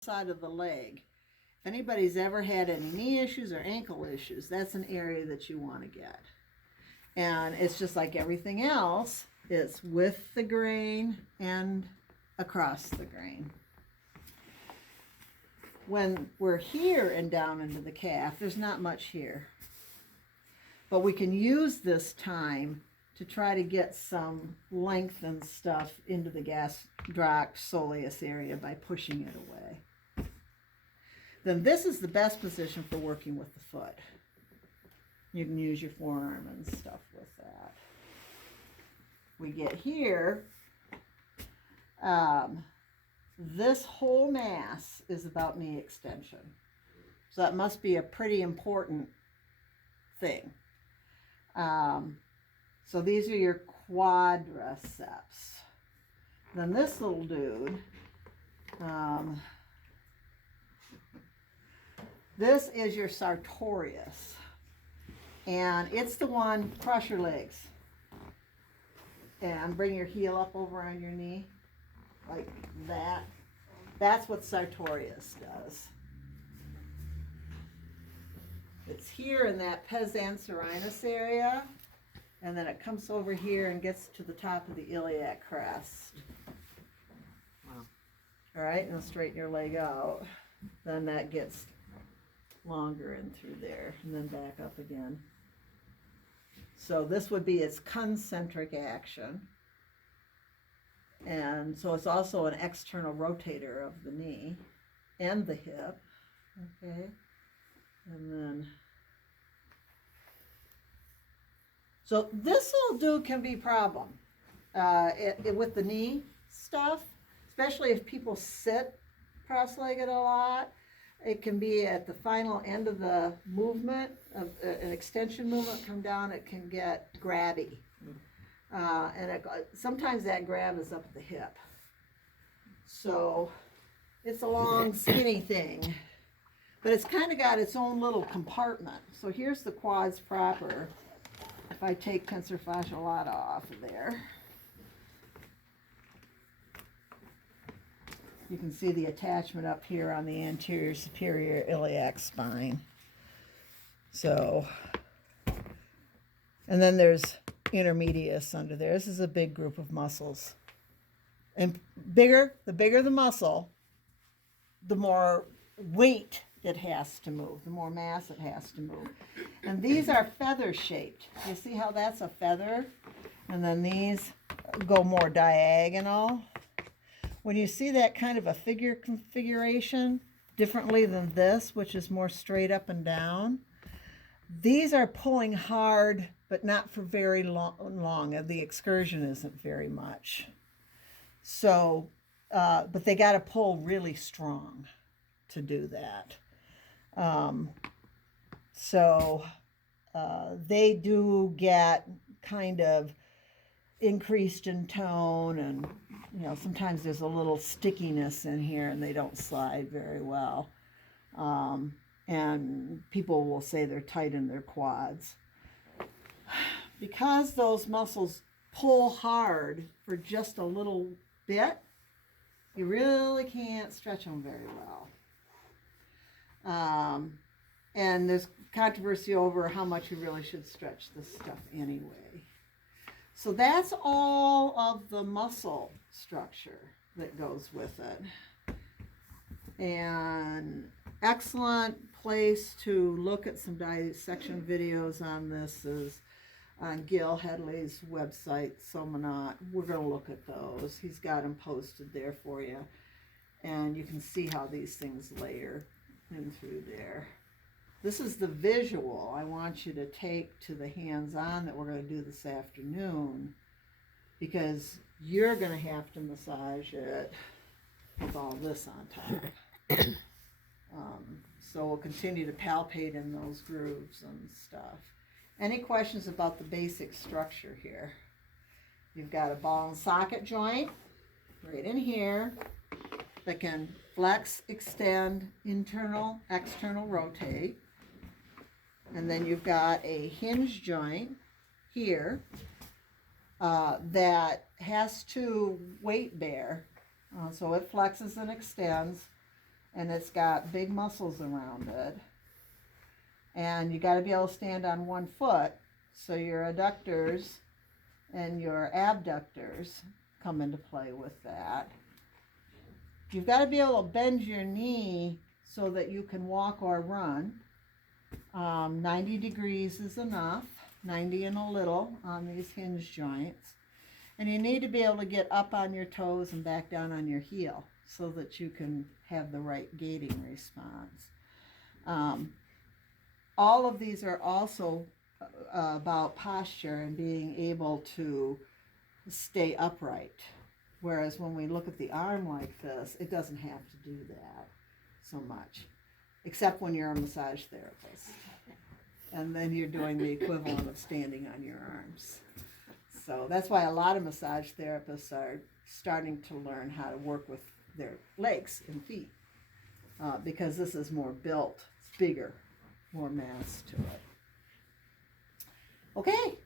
side of the leg. If anybody's ever had any knee issues or ankle issues, that's an area that you want to get. And it's just like everything else, it's with the grain and across the grain. When we're here and down into the calf, there's not much here. But we can use this time to try to get some length and stuff into the gastroc soleus area by pushing it away. Then this is the best position for working with the foot. You can use your forearm and stuff with that. We get here, this whole mass is about knee extension. So that must be a pretty important thing. So these are your quadriceps. Then this little dude, this is your sartorius. And it's the one, cross your legs. And bring your heel up over on your knee, like that. That's what sartorius does. It's here in that pes anserinus area, and then it comes over here and gets to the top of the iliac crest. Wow. All right, now straighten your leg out. Then that gets longer in through there, and then back up again. So this would be its concentric action. And so it's also an external rotator of the knee and the hip. Okay. And then, so this little dude can be a problem with the knee stuff, especially if people sit cross-legged a lot. It can be at the final end of the movement, of an extension movement come down, it can get grabby. And sometimes that grab is up at the hip. So it's a long skinny thing, but it's kind of got its own little compartment. So here's the quads proper. If I take tensor fascia lata off of there, you can see the attachment up here on the anterior superior iliac spine. So, and then there's intermedius under there. This is a big group of muscles. And the bigger the muscle, the more weight it has to move, the more mass it has to move. And these are feather shaped. You see how that's a feather? And then these go more diagonal. When you see that kind of a figure configuration, differently than this, which is more straight up and down, these are pulling hard, but not for very long. The excursion isn't very much. So, but they got to pull really strong to do that. They do get kind of increased in tone, and sometimes there's a little stickiness in here and they don't slide very well. And people will say they're tight in their quads. Because those muscles pull hard for just a little bit, you really can't stretch them very well. And there's controversy over how much you really should stretch this stuff anyway. So that's all of the muscle structure that goes with it. And excellent place to look at some dissection videos on this is on Gil Headley's website, Somanot. We're going to look at those. He's got them posted there for you. And you can see how these things layer in through there. This is the visual I want you to take to the hands-on that we're going to do this afternoon, because you're going to have to massage it with all this on top. So we'll continue to palpate in those grooves and stuff. Any questions about the basic structure here? You've got a ball and socket joint right in here that can flex, extend, internal, external, rotate. And then you've got a hinge joint here that has to weight bear. So it flexes and extends. and it's got big muscles around it. And you got to be able to stand on one foot, so your adductors and your abductors come into play with that. You've got to be able to bend your knee so that you can walk or run. 90 degrees is enough, 90 and a little on these hinge joints. And you need to be able to get up on your toes and back down on your heel so that you can have the right gating response. All of these are also about posture and being able to stay upright. Whereas when we look at the arm like this, it doesn't have to do that so much, except when you're a massage therapist. And then you're doing the equivalent of standing on your arms. So that's why a lot of massage therapists are starting to learn how to work with their legs and feet, because this is more built, it's bigger, more mass to it. Okay,